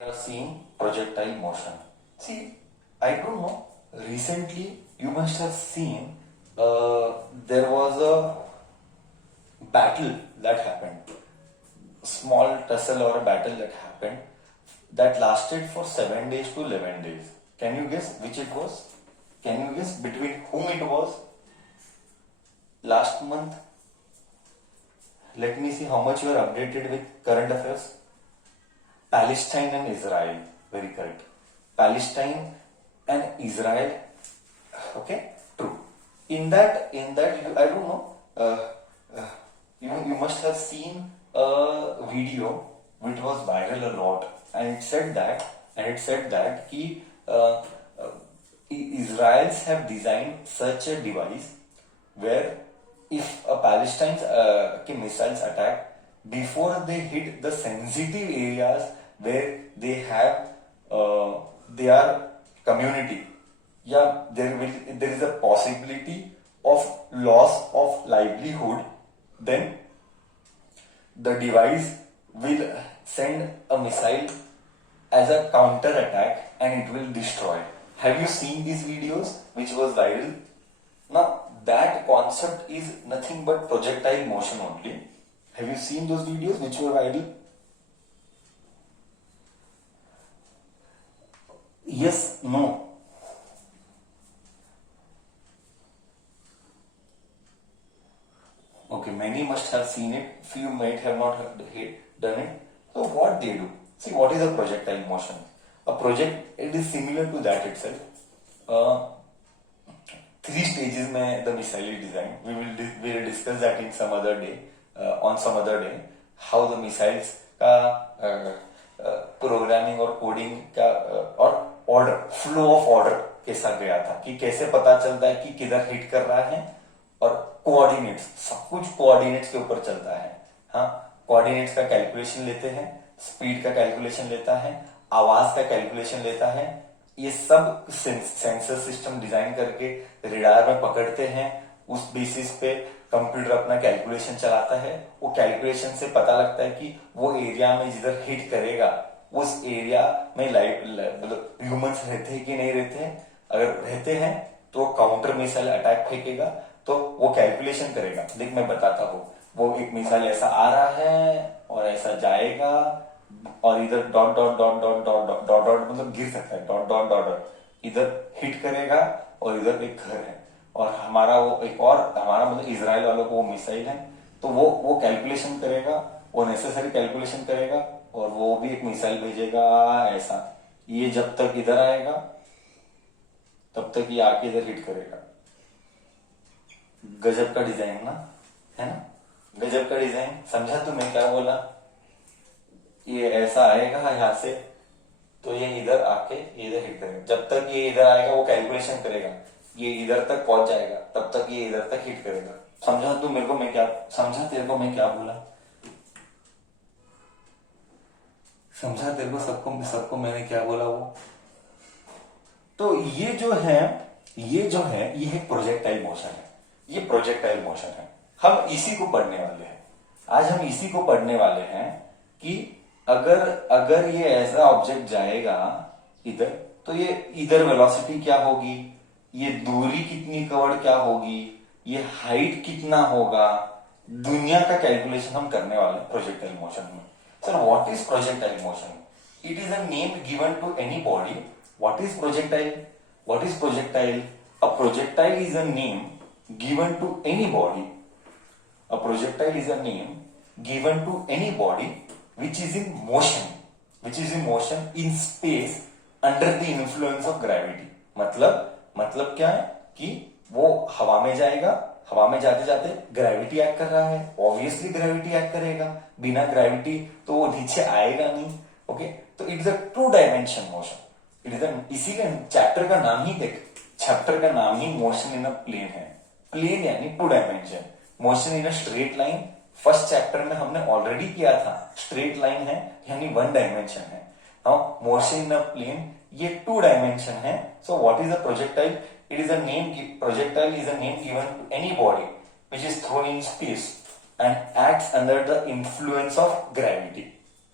are seeing projectile motion. See, I don't know. Recently, you must have seen there was a battle that happened. Small tussle or a battle that happened that lasted for 7 days to 11 days. Can you guess which it was? Can you guess between whom it was? Last month. Let me see how much you are updated with current affairs. Palestine and Israel. Very correct. Palestine and Israel. Okay, true. In that, I don't know. You must have seen a video which was viral a lot, and it said that Israelis have designed such a device where if a Palestine's missiles attack, before they hit the sensitive areas where they have their community, yeah, there is a possibility of loss of livelihood, then the device will send a missile as a counter attack and it will destroy. Have you seen these videos which was viral? Now that concept is nothing but projectile motion only. Have you seen those videos which were viral? Yes, no. Okay, many must have seen it, few might have not done it. So what they do? See, what is a projectile motion? A project, it is similar to that itself. 3 stages में the missile is designed. We will discuss that in some other day, on some other day. How the missiles का programming और coding का और order, flow of order के साथ गया था कि कैसे पता चलता है कि किधर हिट कर रहा है, और कोऑर्डिनेट्स, सब कुछ कोऑर्डिनेट्स के ऊपर चलता है. हाँ, कोऑर्डिनेट्स का कैलकुलेशन लेते हैं, स्पीड का कैलकुलेशन लेता है, आवाज का कैलकुलेशन लेता है. ये सब सेंसर सिस्टम डिजाइन करके रेडार में पकड़ते हैं. उस बेसिस पे कंप्यूटर अपना कैलकुलेशन चलाता है. वो कैलकुलेशन से पता लगता है कि वो एरिया में जिधर हिट करेगा उस एरिया में मतलब ह्यूमंस रहते हैं कि नहीं रहते हैं. अगर रहते हैं तो काउंटर मिसाइल अटैक फेंकेगा, तो वो कैलकुलेशन करेगा. देख मैं बताता हूँ. वो एक मिसाइल ऐसा आ रहा है और ऐसा जाएगा और इधर dot dot dot dot dot dot dot dot मतलब गिर सकता है, डॉट डॉट डॉट डॉट इधर हिट करेगा और इधर एक घर है और हमारा वो एक और हमारा मतलब इजराइल वालों को वो मिसाइल है, तो वो कैलकुलेशन करेगा, वो नेसेसरी कैलकुलेशन करेगा और वो भी एक मिसाइल भेजेगा ऐसा. ये जब तक इधर आएगा तब तक ये आके इधर हिट करेगा. गजब का डिजाइन ना, है ना? गजब का डिजाइन. समझा तुम्हें क्या बोला? ये ऐसा आएगा यहां से तो ये इधर आके इधर हिट करेगा. जब तक ये इधर आएगा वो कैलकुलेशन करेगा, ये इधर तक पहुंच जाएगा तब तक ये इधर तक हिट करेगा. समझा तू मेरे को मैं क्या समझा? तेरे को मैं क्या बोला? समझा तेरे को? सबको मैंने क्या बोला वो? तो ये जो है ये एक प्रोजेक्टाइल मोशन है. ये प्रोजेक्टाइल मोशन है. हम इसी को पढ़ने वाले हैं आज. हम इसी को पढ़ने वाले हैं कि अगर ये ऐसा ऑब्जेक्ट जाएगा इधर, तो ये इधर वेलोसिटी क्या होगी, ये दूरी कितनी कवर क्या होगी, ये हाइट कितना होगा, दुनिया का कैलकुलेशन हम करने वाले हैं प्रोजेक्टाइल मोशन में. Sir what is projectile motion? It is a name given to any body. What is projectile? What is projectile? A projectile is a name given to any body. A projectile is a name given to any body which is in motion in space under the influence of gravity. मतलब क्या है कि वो हवा में जाएगा, हवा में जाते जाते ग्रेविटी एक्ट कर रहा है. ऑब्वियसली ग्रेविटी एक्ट करेगा, बिना ग्रेविटी तो वो नीचे आएगा नहीं. ओके, तो it is a 2 dimension motion. It is इसीलिए चैप्टर का नाम ही देख, चैप्टर का नाम ही मोशन इन अ प्लेन है. प्लेन यानी 2 dimension, motion in a straight line. First chapter में हमने ऑलरेडी किया था. स्ट्रेट लाइन है यानी 1 डायमेंशन है. Now motion in a plane ये 2 डायमेंशन है. So what is a projectile? It is a name, projectile is a name given to any body which is thrown in space and acts under the influence of gravity.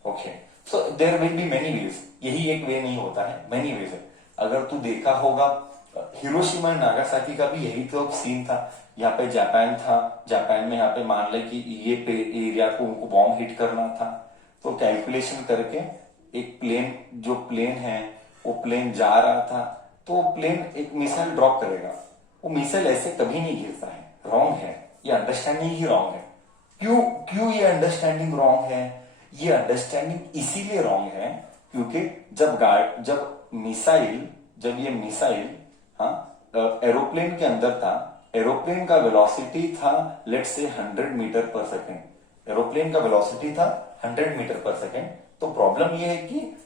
Okay, so there will be many ways, यही एक वे नहीं होता है, many ways है। अगर तू देखा होगा हिरोशिमा एंड नागासाकी का भी यही तो सीन था। यहाँ पे जापान था, जापान में यहाँ पे मान ले कि ये एरिया को उनको बॉम्ब हिट करना था, तो कैलकुलेशन करके एक प्लेन, जो प्लेन है वो प्लेन जा रहा था, तो प्लेन एक मिसाइल ड्रॉप करेगा, वो मिसाइल ऐसे कभी नहीं गिरता है, रॉन्ग है, ये अंडरस्टैंडिंग ही रॉन्ग है। क्यों क्यों ये अंडरस्टैंडिंग रॉन्ग है? ये अंडरस्टैंडिंग इसीलिए रॉन्ग है क्योंकि जब ये मिसाइल हाँ एरोप्लेन के अंदर था, एरोप्लेन का वेलोसिटी था लेट्स से 100 मीटर पर सेकेंड, एरोप्लेन का वेलोसिटी था 100 मीटर पर सेकेंड। तो प्रॉब्लम ये है कि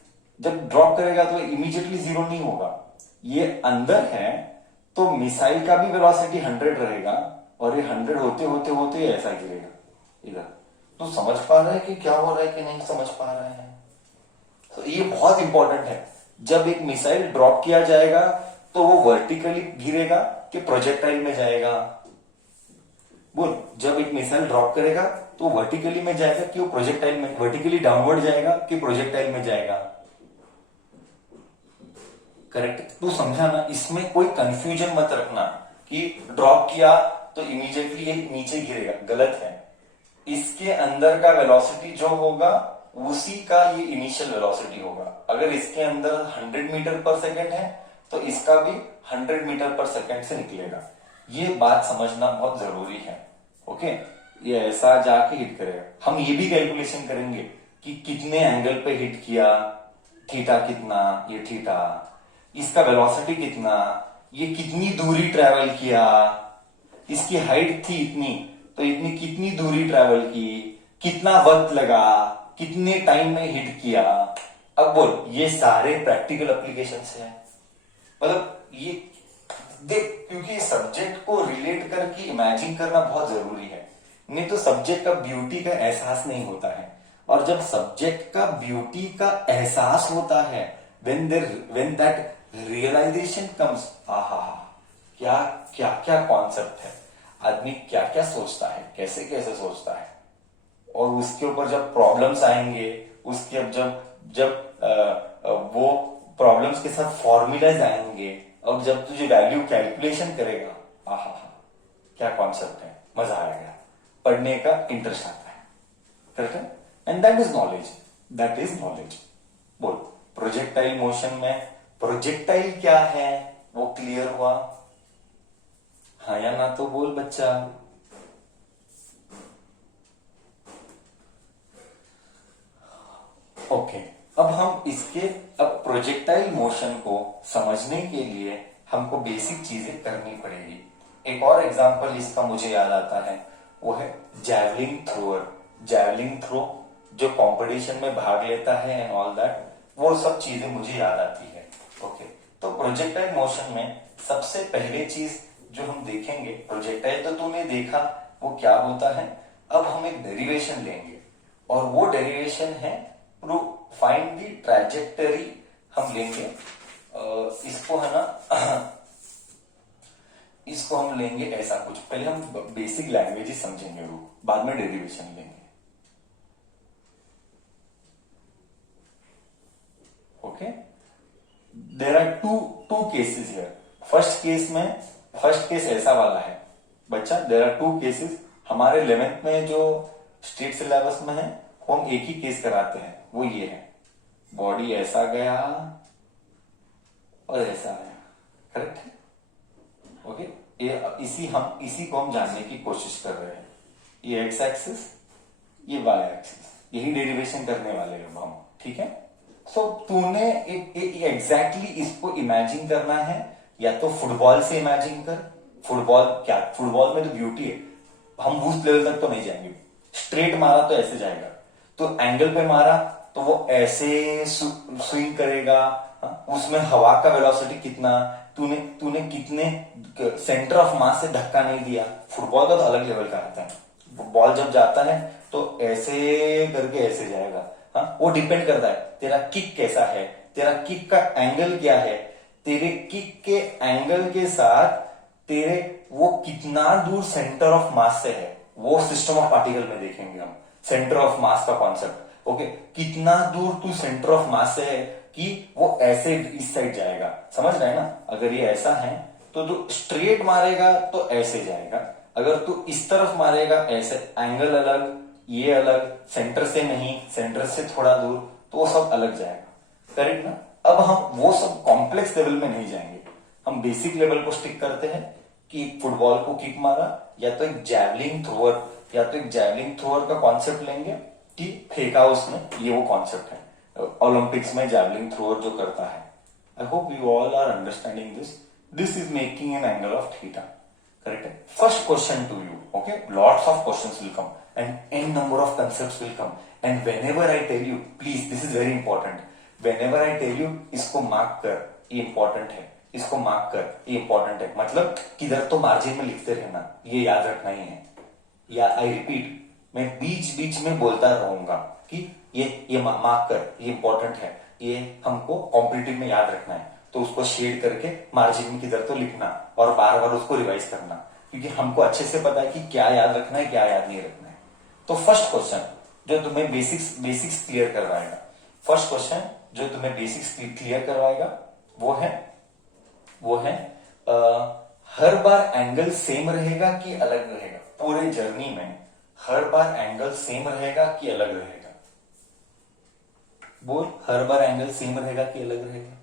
जब ड्रॉप करेगा तो इमीडिएटली जीरो नहीं होगा, ये अंदर है तो मिसाइल का भी वेलोसिटी 100 रहेगा और ये 100 होते होते होते ऐसा गिरेगा इधर। तो समझ पा रहा है कि क्या हो रहा है कि नहीं समझ पा रहे हैं? तो ये बहुत इंपॉर्टेंट है। जब एक मिसाइल ड्रॉप किया जाएगा तो वो वर्टिकली गिरेगा कि प्रोजेक्टाइल में जाएगा? बोल, जब एक मिसाइल ड्रॉप करेगा तो वर्टिकली में जाएगा कि वो प्रोजेक्टाइल में, वर्टिकली डाउनवर्ड जाएगा कि प्रोजेक्टाइल में जाएगा? करेक्ट। तू समझा ना, इसमें कोई कंफ्यूजन मत रखना कि ड्रॉप किया तो इमीडिएटली ये नीचे गिरेगा, गलत है। इसके अंदर का वेलोसिटी जो होगा उसी का ये इनिशियल वेलोसिटी होगा। अगर इसके अंदर 100 मीटर पर सेकेंड है तो इसका भी 100 मीटर पर सेकेंड से निकलेगा। ये बात समझना बहुत जरूरी है। ओके, ये ऐसा जाके हिट करेगा। हम ये भी कैलकुलेशन करेंगे कि कितने एंगल पे हिट किया, थीटा कितना, ये थीटा, इसका वेलोसिटी कितना, ये कितनी दूरी ट्रेवल किया, इसकी हाइट थी इतनी तो इतनी कितनी दूरी ट्रेवल की, कितना वक्त लगा, कितने टाइम में हिट किया। अब बोल, ये सारे प्रैक्टिकल एप्लीकेशंस हैं। मतलब ये देख, क्योंकि सब्जेक्ट को रिलेट करके इमेजिन करना बहुत जरूरी है, नहीं तो सब्जेक्ट का ब्यूटी का एहसास नहीं होता है। और जब सब्जेक्ट का ब्यूटी का एहसास होता है, when that realization comes, आहा, क्या क्या क्या कॉन्सेप्ट है, आदमी क्या क्या सोचता है, कैसे कैसे सोचता है, और उसके ऊपर जब प्रॉब्लम्स आएंगे, उसके अब जब वो प्रॉब्लम्स के साथ फॉर्मूलाज आएंगे, और जब तुझे वैल्यू कैलकुलेशन करेगा, आहा, क्या कॉन्सेप्ट है, मजा आएगा, पढ़ने का इंटरेस्ट आता है। करेक्ट है? And that is knowledge, that is knowledge. बोल, प्रोजेक्टाइल मोशन में प्रोजेक्टाइल क्या है वो क्लियर हुआ? हाँ या ना तो बोल बच्चा। ओके, अब प्रोजेक्टाइल मोशन को समझने के लिए हमको बेसिक चीजें करनी पड़ेगी। एक और एग्जांपल इसका मुझे याद आता है, वो है जैवलिन थ्रोअर। जैवलिन थ्रो जो कंपटीशन में भाग लेता है एंड ऑल दैट, वो सब चीजें मुझे याद आती है। ओके, तो प्रोजेक्टाइल मोशन में सबसे पहले चीज जो हम देखेंगे, प्रोजेक्टाइल तो तूने देखा वो क्या होता है। अब हम एक डेरिवेशन लेंगे और वो डेरिवेशन है फाइंड द ट्रैजेक्टरी। हम लेंगे इसको, है ना, इसको हम लेंगे ऐसा कुछ। पहले हम बेसिक लैंग्वेज समझेंगे, बाद में डेरिवेशन लेंगे। Okay, there are two cases here. First case ऐसा वाला है बच्चा, देर आर टू केसेस। हमारे 11th में जो स्टेट सिलेबस में है वो हम एक ही केस कराते हैं, वो ये है, बॉडी ऐसा गया और ऐसा आया। करेक्ट है? ओके, इसी को हम जानने की कोशिश कर रहे हैं। ये एक्स एक्सिस, ये वाई एक्सिस, यही डेरिवेशन करने वाले हैं हम। ठीक है? सो तूने एग्जैक्टली इसको इमेजिन करना है, या तो फुटबॉल से इमेजिन कर। फुटबॉल में तो ब्यूटी है, हम उस लेवल तक तो नहीं जाएंगे। स्ट्रेट मारा तो ऐसे जाएगा, तो एंगल पे मारा तो वो ऐसे स्विंग करेगा। उसमें हवा का वेलोसिटी कितना, तूने कितने सेंटर ऑफ मास से धक्का नहीं दिया। फुटबॉल का तो अलग लेवल का आता है, बॉल जब जाता है तो ऐसे करके ऐसे जाएगा। वो डिपेंड करता है तेरा किक कैसा है, तेरा किक का एंगल क्या है, तेरे किक के एंगल के साथ तेरे वो कितना दूर सेंटर ऑफ मास से है, वो सिस्टम ऑफ पार्टिकल में देखेंगे हम। सेंटर ऑफ मास का कॉन्सेप्ट, ओके, कितना दूर टू सेंटर ऑफ मास है कि वो ऐसे इस साइड जाएगा, समझ रहे हैं ना। अगर ये ऐसा है तो तू स्ट्रेट मारेगा तो ऐसे जाएगा, अगर तू इस तरफ मारेगा ऐसे, एंगल अलग, ये अलग, सेंटर से नहीं, सेंटर से थोड़ा दूर, तो वो सब अलग जाएगा, करेक्ट ना। अब हम वो सब कॉम्प्लेक्स लेवल में नहीं जाएंगे, हम बेसिक लेवल को स्टिक करते हैं कि फुटबॉल को किक मारा, या तो एक जैवलिन थ्रोअर, या तो एक जैवलिन थ्रोअर का कॉन्सेप्ट लेंगे कि फेंका उसने, ये वो कॉन्सेप्ट है ओलंपिक्स में जैवलिन थ्रोअर जो करता है। I hope you all are understanding this. This is making an angle of theta, correct है। First question to you, okay, lots of questions will come and an number of concepts will come, and whenever I tell you, please this is very important, whenever I tell you इसको mark कर, ये important है, इसको mark कर, ये important है, मतलब किधर तो मार्जिन में लिखते रहना, ये याद रखना ही है। या आई रिपीट, मैं बीच बीच में बोलता रहूंगा कि ये मार्क कर, ये इंपॉर्टेंट है, ये हमको कॉम्पिटिटिव में याद रखना है, तो उसको शेड करके मार्जिन में किधर तो लिखना और बार बार उसको रिवाइज करना, क्योंकि हमको अच्छे से पता है कि क्या याद रखना है, क्या याद नहीं रखना है। तो फर्स्ट क्वेश्चन जो तुम्हें बेसिक्स क्लियर करवाएगा, फर्स्ट क्वेश्चन जो तुम्हें बेसिक्स क्लियर करवाएगा वो है हर बार एंगल सेम रहेगा कि अलग रहेगा, पूरे जर्नी में हर बार एंगल सेम रहेगा कि अलग रहेगा, बोल, हर बार एंगल सेम रहेगा कि अलग रहेगा।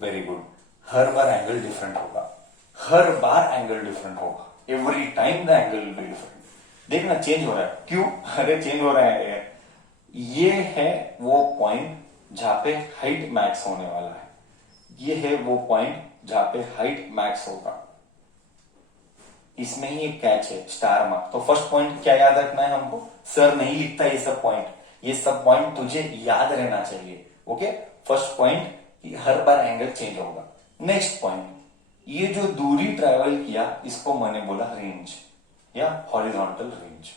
वेरी गुड, हर बार एंगल डिफरेंट होगा, हर बार एंगल डिफरेंट होगा, every time the angle will be different. देखना चेंज हो रहा है, क्यों, अरे चेंज हो रहा है, ये है वो पॉइंट जहां पे हाइट मैक्स होने वाला है, ये है वो पॉइंट जहां पे हाइट मैक्स होगा, इसमें ही एक कैच है, स्टार मार्क। तो फर्स्ट पॉइंट क्या याद रखना है हमको, सर नहीं लिखता ये सब पॉइंट, ये सब पॉइंट तुझे याद रहना चाहिए, ओके। फर्स्ट पॉइंट, हर बार एंगल चेंज होगा। नेक्स्ट पॉइंट, ये जो दूरी ट्रेवल किया इसको मैंने बोला रेंज या हॉरिजॉन्टल रेंज।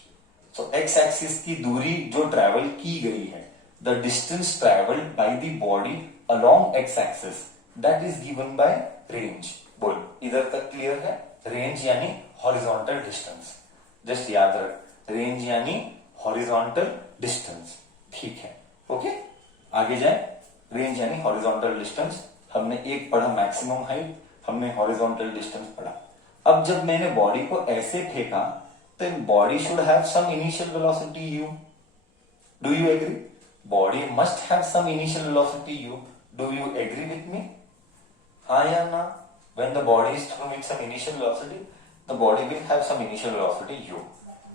सो एक्स एक्सिस की दूरी जो ट्रेवल की गई है, the distance travelled by the body along x axis, that is given by range. बोल, इधर तक क्लियर है। रेंज यानी हॉरिजॉन्टल डिस्टेंस, जस्ट याद रख, रेंज यानी हॉरिजॉन्टल डिस्टेंस, ठीक है, ओके। आगे जाए, रेंज यानी हॉरिजॉन्टल डिस्टेंस, हमने एक पढ़ा मैक्सिमम हाइट, हमने हॉरिजॉन्टल डिस्टेंस पढ़ा। अब जब मैंने बॉडी को ऐसे फेंका तो body should have some initial velocity u, do you agree? Body must have some initial velocity u, do you agree with me, हाँ या ना? When the body is thrown with some initial velocity, the body will have some initial velocity u.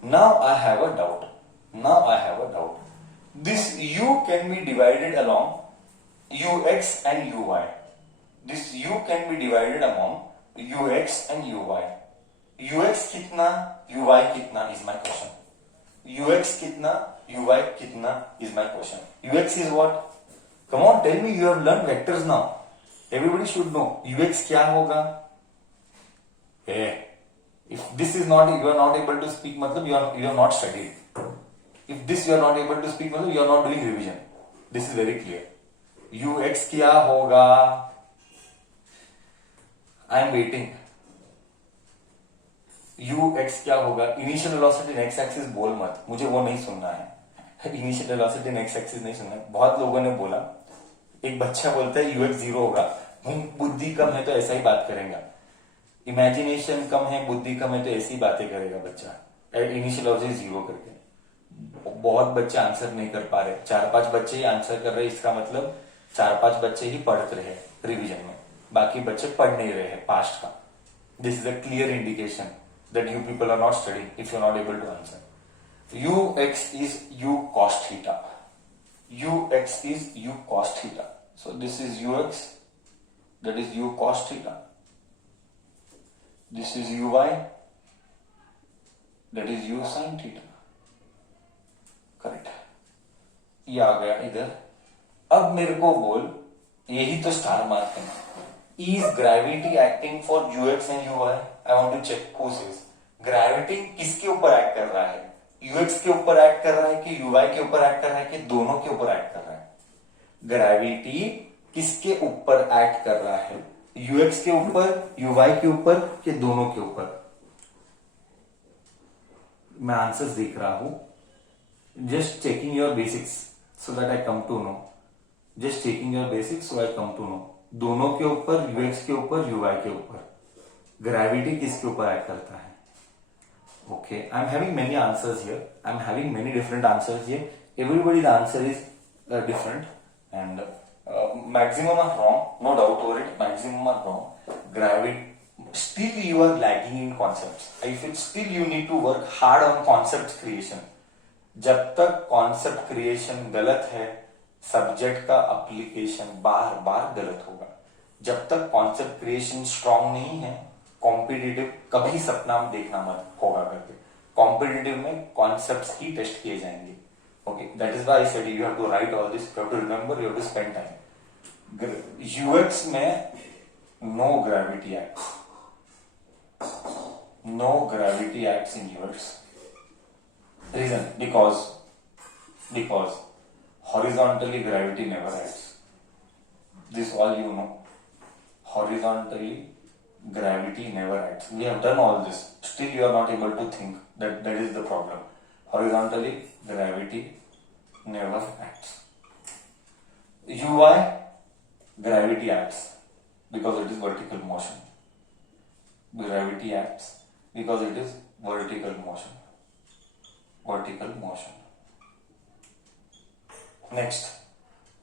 Now I have a doubt. This u can be divided along ux and uy. This u can be divided among ux and uy. ux कितना, uy कितना is my question. ux कितना, uy कितना is my question. ux is what? Come on, tell me, you have learned vectors now. Everybody should know ux क्या होगा। If this is not, you are not able to speak, मतलब you are not studied. If this you are not able to speak, मतलब you are not doing revision. This is very clear. ux क्या होगा? I am waiting. ux क्या होगा? Initial velocity next axis बोल मत, मुझे वो नहीं सुनना है। इनिशियल वेलोसिटी नेक्स्ट एक्सिस नहीं सुनना है। बहुत लोगों ने बोला, एक बच्चा बोलता है ux 0 होगा, बुद्धि कम है तो ऐसा ही बात करेगा, इमेजिनेशन कम है, बुद्धि कम है तो ऐसी बातें करेगा बच्चा, इनिशियल वेलोसिटी 0 करके। बहुत बच्चे आंसर नहीं कर पा रहे, 4-5 बच्चे ही आंसर कर रहे, इसका मतलब 4-5 बच्चे ही पढ़ते रहे रिविजन में, बाकी बच्चे पढ़ नहीं रहे हैं पास्ट का। This is a clear indication that you people are not studying if you are not able to answer. ux is u cos theta. ux is u cos theta. So this is ux, that is u cos theta. This is uy, that is u sin theta. Correct, ये आ गया इधर। अब मेरे को बोल, यही तो star mark है। Is gravity acting for ux and uy? I want to check who says. Gravity किसके ऊपर एक्ट कर रहा है? ux के ऊपर एक्ट कर रहा है कि uy के ऊपर एक्ट कर रहा है कि दोनों के ऊपर एक्ट कर रहा है? ग्रेविटी किसके ऊपर एक्ट कर रहा है? ux के ऊपर, uy के ऊपर कि दोनों के ऊपर? मैं आंसर्स देख रहा हूं, just checking your basics so that I come to know. Just checking your basics so I come to know. दोनों के ऊपर, यूएक्स के ऊपर, यूआई के ऊपर, ग्रेविटी किसके ऊपर एक्ट करता है? Okay, I'm having many answers here. I'm having many different answers here. Everybody's answer is different, and maximum are wrong. No doubt over it. Maximum are wrong. Gravity. Still, you are lagging in concepts. I feel still you need to work hard on concept creation. जब तक concept creation गलत है, subject का application बार बार गलत होगा. जब तक concept creation strong नहीं है, कॉम्पिटिटिव कभी सपना देखना मत होगा करके. कॉम्पिटिटिव में कॉन्सेप्ट्स ही टेस्ट किए जाएंगे. Okay, that is why I said you have to write all this, you have to remember, you have to spend time. UX में no gravity acts, no gravity acts in UX. Reason because horizontally gravity never acts. This all you know. Horizontally gravity never acts. We have done all this. Still you are not able to think. That is the problem. Horizontally, gravity never acts. UI, gravity acts because it is vertical motion. Gravity acts because it is vertical motion. Vertical motion. Next,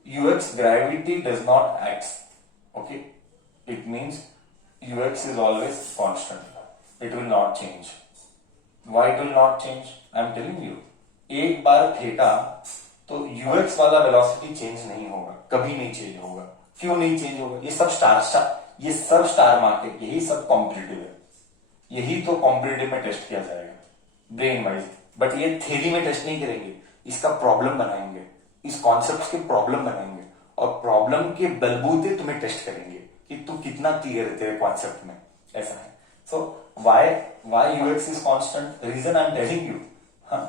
UX gravity does not act. Okay, it means UX is always constant. It will not change. Why it will not change? I am telling you. एक बार फेंका तो UX वाला velocity change नहीं होगा, कभी नहीं change होगा. क्यों नहीं चेंज होगा? ये सब स्टार मार्केट, यही सब कॉम्पिटिटिव है. यही तो कॉम्पिटिटिव में टेस्ट किया जाएगा ब्रेन वाइज. बट ये थ्योरी में टेस्ट नहीं करेंगे, इसका प्रॉब्लम बनाएंगे, इस कॉन्सेप्ट के प्रॉब्लम बनाएंगे और प्रॉब्लम के बलबूते तुम्हें टेस्ट करेंगे कि तू कितना क्लियर है तेरे कॉन्सेप्ट में. ऐसा है. So why u x is constant? Reason I am telling you. हाँ,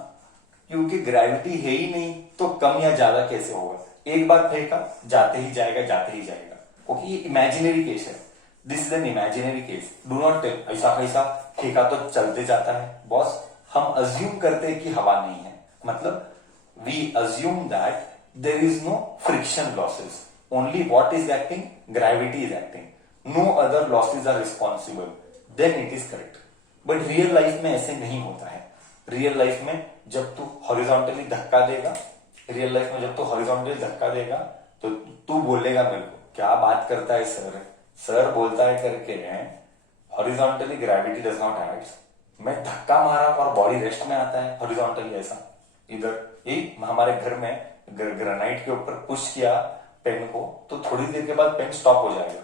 क्योंकि ग्रेविटी है ही नहीं तो कम या ज्यादा कैसे होगा? एक बार फेंका, जाते ही जाएगा. ओके, ये इमेजिनरी केस है. This is an imaginary case. Do not tell ऐसा फेंका तो चलते जाता है. बॉस, हम अज्यूम करते हैं कि हवा नहीं है. मतलब we assume that there is no friction losses. Only what is acting? Gravity is acting. No other losses are responsible. Then it is correct. But real life में ऐसे नहीं होता है. Real life में जब तू हॉरिजॉन्टली धक्का देगा, तो तू बोलेगा मेरे को क्या बात करता है सर बोलता है करके. Horizontally gravity does not act. मैं धक्का मारा और बॉडी रेस्ट में आता है हॉरिजॉन्टली. ऐसा इधर हमारे घर में ग्रेनाइट के ऊपर पुश किया पेन को तो थोड़ी देर के बाद पेन स्टॉप हो जाएगा.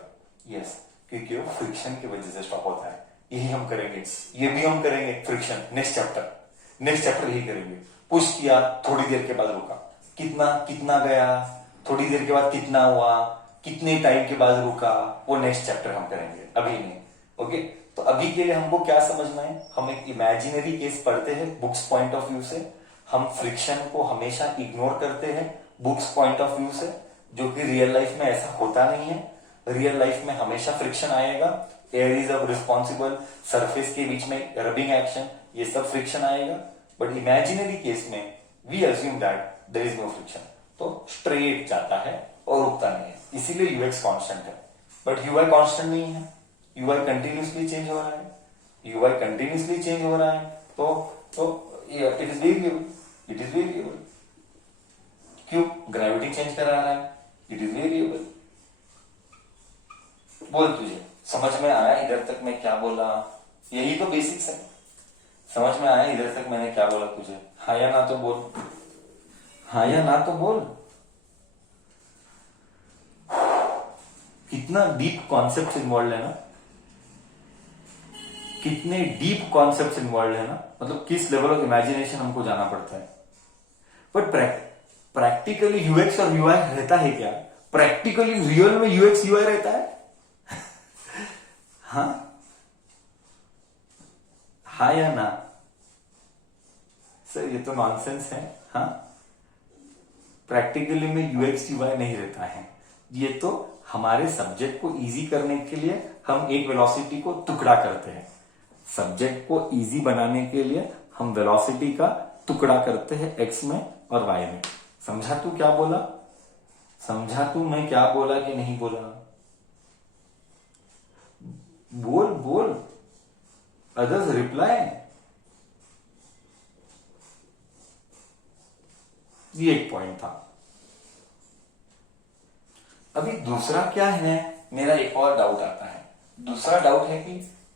यस, क्योंकि वो फ्रिक्शन की वजह से स्टॉप होता है. यही हम करेंगे, ये भी हम करेंगे. फ्रिक्शन नेक्स्ट चैप्टर यही करेंगे. पुश किया, थोड़ी देर के बाद रुका, कितना गया, थोड़ी देर के बाद कितना हुआ, कितने टाइम के बाद रुका, वो नेक्स्ट चैप्टर हम करेंगे, अभी नहीं. ओके, तो अभी के लिए हमको क्या समझना है? हम एक इमेजिनरी केस पढ़ते हैं बुक्स पॉइंट ऑफ व्यू से. हम फ्रिक्शन को हमेशा इग्नोर करते हैं बुक्स पॉइंट ऑफ व्यू से, जो कि रियल लाइफ में ऐसा होता नहीं है. रियल लाइफ में हमेशा फ्रिक्शन आएगा. एयर इज अब रिस्पॉन्सिबल, सरफेस के बीच में रबिंग एक्शन, ये सब फ्रिक्शन आएगा. बट इमेजिनरी केस में we assume that there is no friction, तो स्ट्रेट जाता है और रुकता नहीं है. इसीलिए यूएक्स कांस्टेंट है. बट यूआई कांस्टेंट नहीं है. यूआई कंटिन्यूसली चेंज हो रहा है. तो इट इज वेरिएबल. क्यों? ग्रेविटी चेंज करा रहा है. It is variable. बोल, तुझे समझ में आया इधर तक मैं क्या बोला? यही तो बेसिक्स है. समझ में आया इधर तक मैंने क्या बोला तुझे? हाँ या ना तो बोल. कितना डीप कॉन्सेप्ट इन्वॉल्व है ना. कितने डीप कॉन्सेप्ट इन्वॉल्व है ना. मतलब किस लेवल ऑफ इमेजिनेशन हमको जाना पड़ता है. बट प्रैक्टिकली यूएक्स और यूआई रहता है क्या? प्रैक्टिकली रियल में यूएक्स यूआई रहता है? हाँ या ना? सर ये तो नॉनसेंस है. हाँ, प्रैक्टिकली में यूएक्स यूआई नहीं रहता है. ये तो हमारे सब्जेक्ट को इजी करने के लिए हम एक वेलोसिटी को टुकड़ा करते हैं. सब्जेक्ट को इजी बनाने के लिए हम वेलोसिटी का टुकड़ा करते हैं, एक्स में और y में। समझा तू क्या बोला? समझा तू मैं क्या बोला कि नहीं बोला? बोल बोल, अदर्स रिप्लाई। ये एक पॉइंट था। अभी दूसरा क्या है, मेरा एक और डाउट आता है। दूसरा डाउट है कि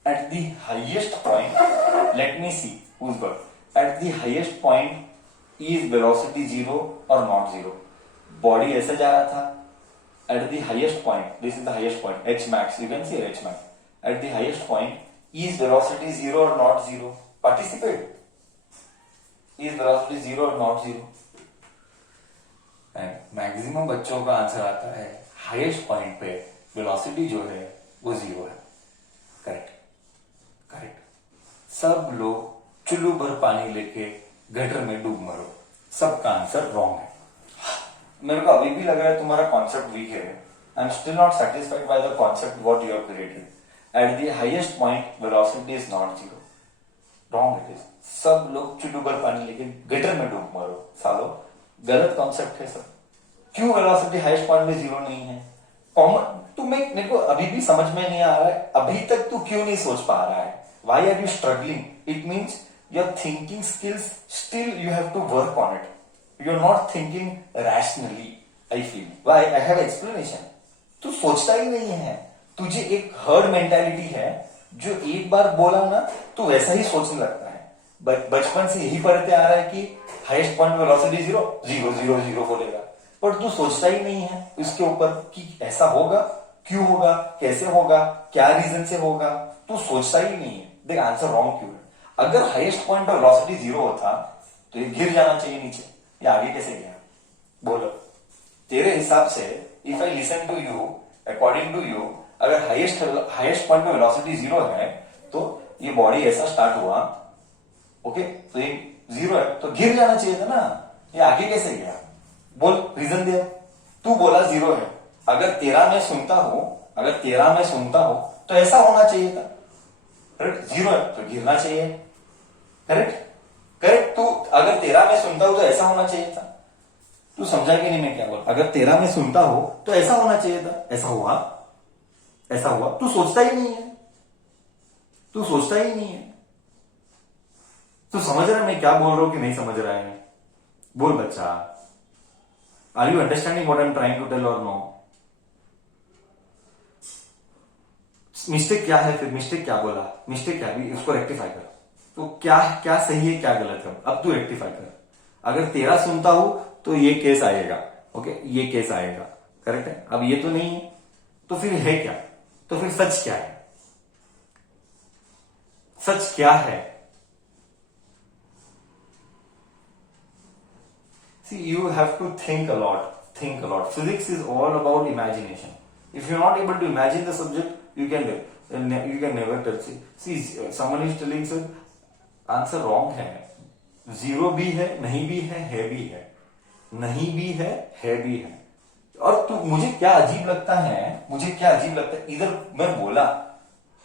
at the highest point, let me see who's got, at the highest point is velocity zero और नॉट जीरो? बॉडी ऐसे जा रहा था, at the highest point, this is the highest point, h max, you can see h max, at the highest point, is velocity zero or not zero? Participate. Is velocity zero or not zero? And maximum बच्चों का answer आता है highest point पे velocity जो है वो zero है। Correct correct. सब लोग चुल्लू भर पानी लेके गटर में डूब मरो, सबका आंसर रॉन्ग है। मेरे को अभी भी लग रहा है तुम्हारा कॉन्सेप्ट वीक है। I am still not satisfied by the concept what you have created. Eight the highest point velocity is not zero. Wrong it is. सब लोग चुल्लू भर पानी लेके गटर में डूब मरो, सालो गलत कॉन्सेप्ट है सब। क्यों वेलोसिटी हाईएस्ट पॉइंट में जीरो नहीं है? कॉमन तुम्हें, मेरे को अभी भी समझ में नहीं आ रहा है, अभी तक तू क्यों नहीं सोच पा रहा है? Why are you struggling? It means your thinking skills still you have to work on it. You're not thinking rationally, I feel. Why? I have explanation. तू सोचता ही नहीं है। तुझे एक हर्ड मेंटालिटी है, जो एक बार बोला ना तो वैसा ही सोचने लगता है। बचपन से यही पढ़ते आ रहा है कि highest point velocity zero, zero zero zero बोलेगा, पर तू सोचता ही नहीं है इसके ऊपर कि ऐसा होगा, क्यों होगा, कैसे होगा, क्या रीजन से होगा। तू सोचता ही नहीं है। देख आंसर रॉन्ग क्यों है। अगर हाईएस्ट पॉइंट वेलोसिटी जीरो होता तो ये गिर जाना चाहिए नीचे। ये आगे कैसे गया? बोलो तेरे हिसाब से। If I listen to you, according to you, अगर हाईएस्ट पॉइंट पे वेलोसिटी जीरो है तो ये बॉडी ऐसा स्टार्ट हुआ, ओके, तो ये जीरो है तो गिर जाना चाहिए था ना। ये आगे कैसे गया? बोल, रीजन दे। तू बोला जीरो है, अगर तेरा मैं सुनता हूं तो ऐसा होना चाहिए था। करेक्ट, जीरो है तो गिरना चाहिए। Correct correct. तू अगर तेरा मैं सुनता हूं तो ऐसा होना चाहिए था। तू समझा कि नहीं मैं क्या बोल? अगर तेरा मैं सुनता हूं तो ऐसा होना चाहिए था। ऐसा हुआ, ऐसा हुआ। तू सोचता ही नहीं है, तू सोचता ही नहीं है। तू समझ रहा है मैं क्या बोल रहा हूं कि नहीं समझ रहा है? बोल बच्चा, are you understanding what I am trying to tell और नो? मिस्टेक क्या है फिर? मिस्टेक क्या बोला? मिस्टेक क्या भी, उसको रेक्टिफाई कर। तो क्या क्या सही है, क्या गलत है, अब तू रेक्टिफाई कर। अगर तेरा सुनता हूं तो ये केस आएगा, ओके, ये केस आएगा। करेक्ट है। अब ये तो नहीं है, तो फिर है क्या? तो फिर सच क्या है? सच क्या है? See, you have to think a lot. Think a lot. Physics is all about imagination. If you're not able to imagine the subject, you can never touch it. See, someone is telling sir, answer wrong है। Zero भी है, नहीं भी है भी है, नहीं भी है भी है। और तू, मुझे क्या अजीब लगता है, इधर मैं बोला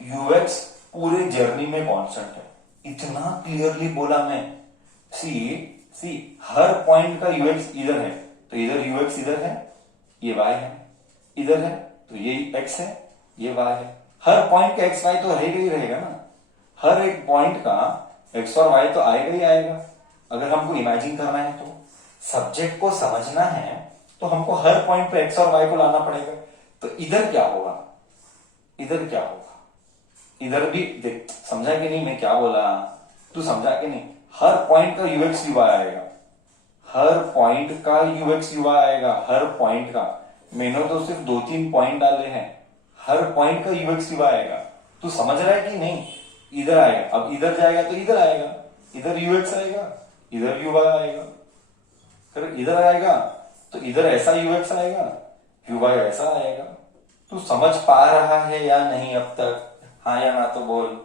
यूएक्स पूरे जर्नी में कांस्टेंट है, इतना क्लियरली बोला मैं। सी हर पॉइंट का यूएक्स इधर है तो इधर यूएक्स इधर है, ये वाई है, इधर है तो ये एक्स है, ये वाई है। हर पॉइंट का एक्स वाई तो रहेगा ही रहेगा ना। हर एक पॉइंट का एक्स और वाई तो आएगा ही आएगा। अगर हमको इमेजिन करना है तो, सब्जेक्ट को समझना है तो हमको हर पॉइंट पे एक्स और वाई को लाना पड़ेगा। तो इधर क्या होगा, इधर क्या होगा, इधर भी देख। समझा कि नहीं मैं क्या बोला? तू समझा कि नहीं? हर पॉइंट का यूएक्स यूआई आएगा, हर पॉइंट का यूएक्स यूआई आएगा, हर पॉइंट का। मैंने तो सिर्फ 2-3 पॉइंट डाले हैं, हर पॉइंट का यूएक्स यूआई आएगा। तू समझ रहा है कि नहीं? इधर आएगा, अब इधर जाएगा तो इधर आएगा, इधर यूएक्स आएगा, इधर यूवाई आएगा। फिर इधर आएगा तो इधर ऐसा यूएक्स आएगा, यूवाई ऐसा आएगा। तू समझ पा रहा है या नहीं अब तक? हाँ या ना तो बोल।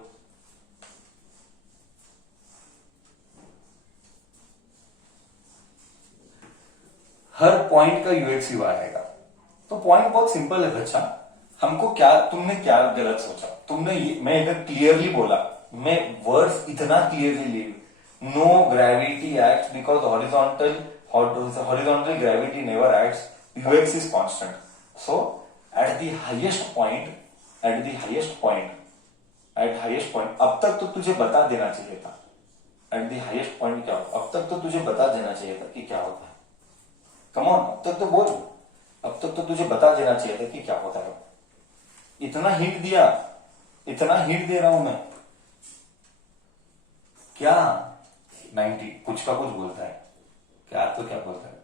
हर पॉइंट का यूएक्स यूवाई आएगा। तो पॉइंट बहुत सिंपल है बच्चा। हमको क्या, तुमने क्या गलत सोचा? तुमने मैं इधर क्लियरली बोला, मैं वर्ड्स इतना क्लियरली ले, no gravity act because horizontal horizontal gravity never acts, ux is constant. So at the highest point, अब तक तो तुझे बता देना चाहिए था, एट द हाईएस्ट पॉइंट क्या होता, अब तक तो तुझे बता देना चाहिए था कि क्या होता है। कम ऑन, अब तक तो बोल, अब तक तो तुझे बता देना चाहिए था कि क्या होता है। इतना हिंट दिया, इतना हिंट दे रहा हूं मैं, क्या 90 कुछ का कुछ बोलता है, क्या तो क्या बोलता है,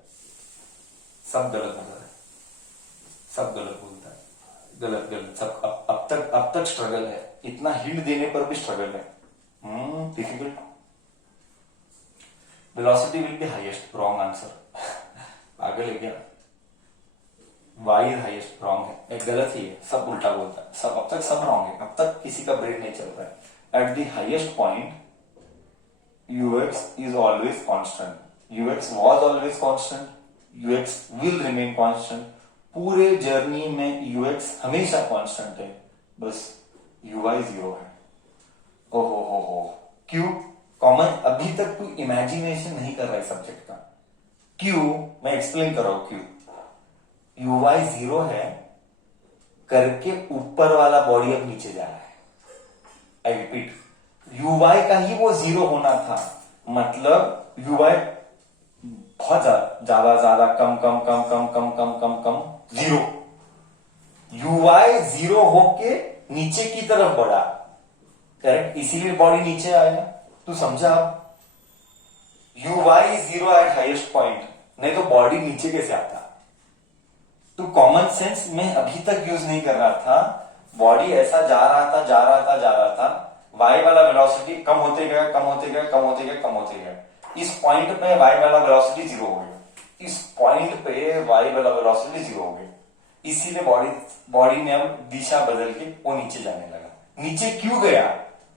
सब गलत बोलता है, सब गलत बोलता है, गलत गलत सब। अब तक स्ट्रगल है, इतना हिंट देने पर भी स्ट्रगल है। Difficult. Velocity will be highest, wrong answer. पागल है क्या, वाई हाईएस्ट, रॉन्ग है, एक गलत ही है, सब उल्टा बोलता है, सब अब तक सब रॉन्ग है, अब तक किसी का ब्रेन नहीं चल रहा है। Eight the highest point ux is always constant, ux was always constant, ux will remain constant, पूरे जर्नी में ux हमेशा कांस्टेंट है, बस uy 0 है। ओहो, क्यों? कॉमन, अभी तक तू इमेजिनेशन नहीं कर रहा है सब्जेक्ट का, क्यों? मैं एक्सप्लेन कर रहा हूं क्यों। uy 0 है करके ऊपर वाला बॉडी अब नीचे जा रहा है। आई रिपीट, uy का ही वो 0 होना था, मतलब uy बहुत ज्यादा कम 0, uy 0 होके नीचे की तरफ बढ़ा, करेक्ट, इसीलिए बॉडी नीचे आया। तू समझा अब, uy 0 एट हाईएस्ट पॉइंट, नहीं तो बॉडी नीचे कैसे आता। तू कॉमन सेंस में अभी तक यूज नहीं कर रहा था, बॉडी ऐसा जा रहा था, y वाला वेलोसिटी कम होते गया, इस पॉइंट पे y वाला वेलोसिटी 0 हो गया, इस पॉइंट पे y वाला वेलोसिटी 0 हो गया, इसीलिए बॉडी ने अब दिशा बदल के वो नीचे जाने लगा। नीचे क्यों गया?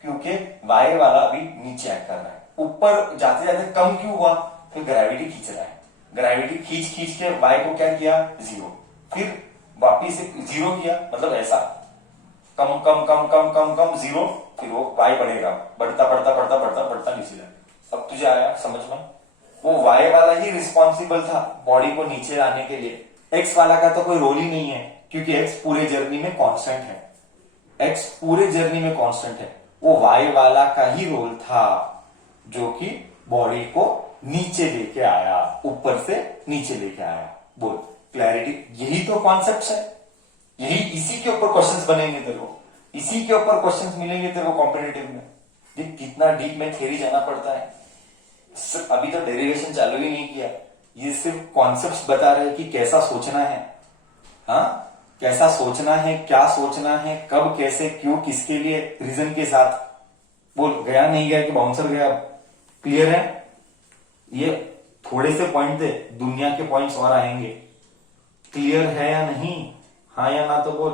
क्योंकि y वाला भी नीचे कर रहा है, ऊपर जाते जाते कम क्यों हुआ? फिर ग्रेविटी खींच रहा है, ग्रेविटी खींच के y को क्या किया? 0, फिर वापिस से 0 किया, मतलब ऐसा कम 0, फिर वो y बढ़ेगा, बढ़ता नीचे जाएगा। अब तुझे आया समझ में? वो y वाला ही रिस्पॉन्सिबल था बॉडी को नीचे लाने के लिए, x वाला का तो कोई रोल ही नहीं है, क्योंकि x पूरे जर्नी में कांस्टेंट है, x पूरे जर्नी में कांस्टेंट है, वो y वाला का ही रोल था जो कि बॉडी को नीचे लेके आया, ऊपर से नीचे लेके आया। बोल, क्लैरिटी? यही तो कॉन्सेप्ट है, इसी के ऊपर क्वेश्चंस बनेंगे तेरे को, इसी के ऊपर क्वेश्चंस मिलेंगे तेरे को कॉम्पिटिटिव में। देख कितना डीप में थ्योरी जाना पड़ता है, अभी तो डेरिवेशन चालू ही नहीं किया, ये सिर्फ कॉन्सेप्ट्स बता रहे हैं कि कैसा सोचना है, हाँ कैसा सोचना है, क्या सोचना है, कब, कैसे, क्यों, किसके लिए, रीजन के साथ। बोल, गया नहीं गया कि बाउंसर गया? क्लियर है? ये थोड़े से पॉइंट थे, दुनिया के पॉइंट्स और आएंगे। क्लियर है या नहीं? हाँ या ना तो बोल।